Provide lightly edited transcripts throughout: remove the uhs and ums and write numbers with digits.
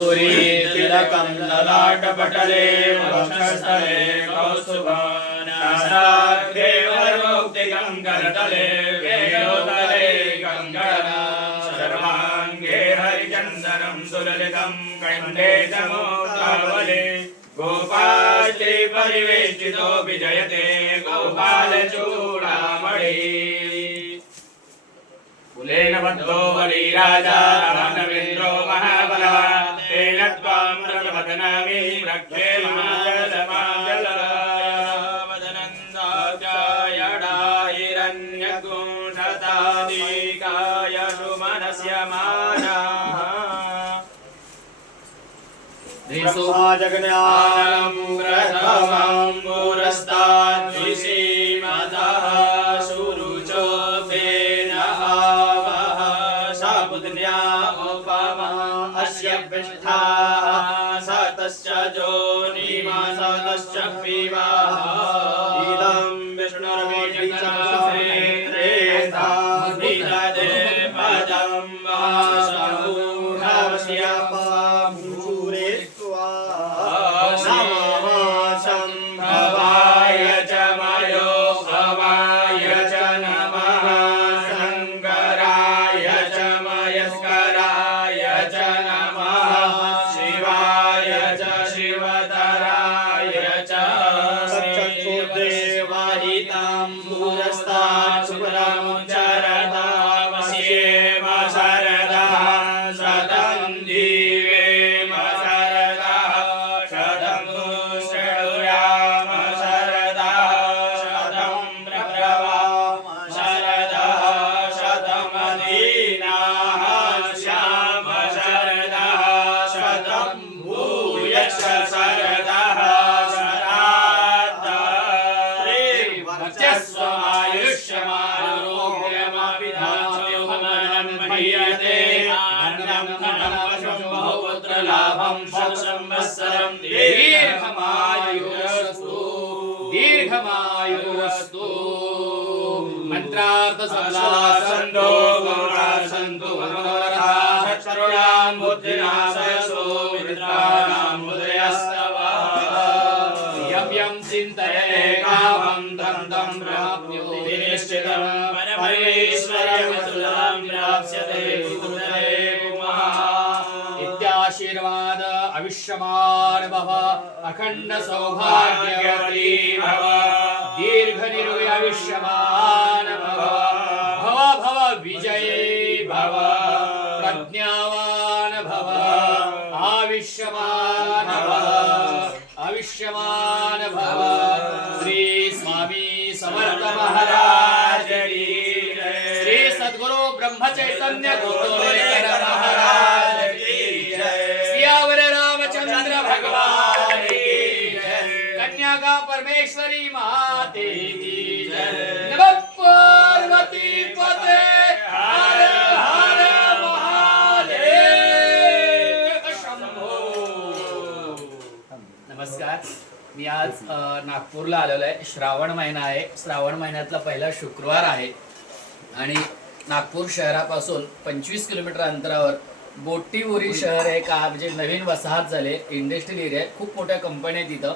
तिलकं ललाटपटले वक्षस्थले कौस्तुभनासाग्रे वरोक्तिकङ्करतले वेणुतले कङ्कणं सर्वाङ्गे हरिचन्दनं सुललितं कण्ठे च मुक्तावले गोपालश्री परिवेष्टितो विजयते गोपालचूडामणि कुलेन बद्धो बलिराजा रामनवेन्द्रो महाबलः तेन त्वां प्रलभतनामि रक्षे महाजलमाजलवदनन्दाचायडाहिरण्यगुंशतादिकाय सुमनस्य मानः जगन्नाथं प्रथमं पुरस्ताद्विसीमतः सुरुचो अस्य पृष्ठाः सतश्च जोनिमासतश्च विवाह इदं विष्णुर्विचित्रमेत्रेता निददे पदं वासमूढस्य पामुरे नमः शम्भवाय च मयो भवाय च नमः शङ्कराय च मयस्कराय च नमः शिवाय च शिवतराय च सच्चिदेवाहितं पुरस्तात् सुपरं चरतामस्येम शरदः शतं जीवेम शरदः शतं शृणुयाम शरदः शतं प्रब्रवाम शरदः शतमदीनाः श्याम शरदः शतं भूयश्च शरदः शरदायुष्यमारोग्यमपिधामं मह्यते अन्नं धनं बहुपुत्रलाभं शतसंवत्सरं दीर्घमायुरस्तु दीर्घमायुरस्तु मंत्रार्थ संतो गुणासंतो मनोरथा शत्रुणां बुद्धिनाशो मित्राणां मुदयस्तवा यं यं चिन्तये कामं तं तं प्राप्नोति निश्चितं परमेश्वरमतुलं प्राप्स्यते बुद्धये पुमः इत्याशीर्वाद आयुष्यमान भव अखंड सौभाग्यवती भव दीर्घ निरोगी आयुष्यमान भव भव भव विजयी भव प्रज्ञावान भव आयुष्यमान भव आयुष्यमान भव श्री स्वामी समर्थ महाराज की जय श्री सद्गुरु ब्रह्म चैतन्य गुरुदेव महाराज की जय सियावर रामचंद्र भगवान की जय कन्याका परमेश्वरी माते की जय नमः पार्वती पते हर हर महादेव शंभो। नमस्कार, मी आज नागपूरला आलेलो आहे। श्रावण महिना आहे, श्रावण महिन्यातला पहिला शुक्रवार आहे आणि नागपूर शहरापासून 25 किलोमीटर अंतरावर बोटीवरी शहर एक म्हणजे नवीन वसाहत झाले, इंडस्ट्रियल एरिया, खूप मोठ्या कंपन्या आहेत इथं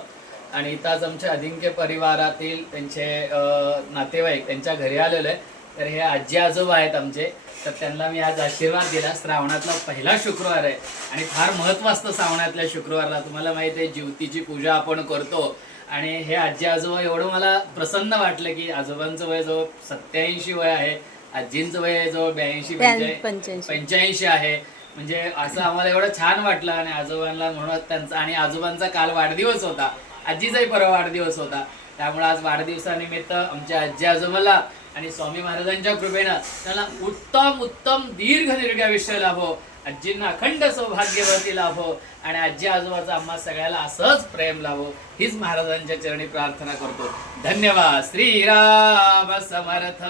आणि इथं आज आमच्या अधिंक्य परिवारातील त्यांचे नातेवाईक त्यांच्या घरी आलेलो आहे। तर हे आजी आजोबा आहेत आमचे, तर त्यांना मी आज आशीर्वाद दिला। श्रावणातला पहिला शुक्रवार आहे आणि फार महत्त्व असतं श्रावणातल्या शुक्रवारला, तुम्हाला माहिती आहे, ज्योतीची पूजा आपण करतो आणि हे आजी आजोबा एवढं मला प्रसन्न वाटलं की आजोबांचं वय जवळ 87 वय आहे, आजींचं वय जवळ 82-85 आहे। म्हणजे असं आम्हाला एवढं छान वाटलं आणि आजोबांना म्हणत त्यांचा आणि आजोबांचा काल वाढदिवस होता, आजीचाही परवा वाढदिवस होता, त्यामुळे आज वाढदिवसानिमित्त आमच्या आजी आजोबाला आणि स्वामी महाराजांच्या कृपेनं त्यांना उत्तम उत्तम दीर्घ निरोगी आयुष्य लाभो, आजींना अखंड सौभाग्यवती लाभो आणि आजी आजोबाचा आम्हा सगळ्याला असंच प्रेम लाभो हीच महाराजांच्या चरणी प्रार्थना करतो। धन्यवाद। श्रीराम समर्थ।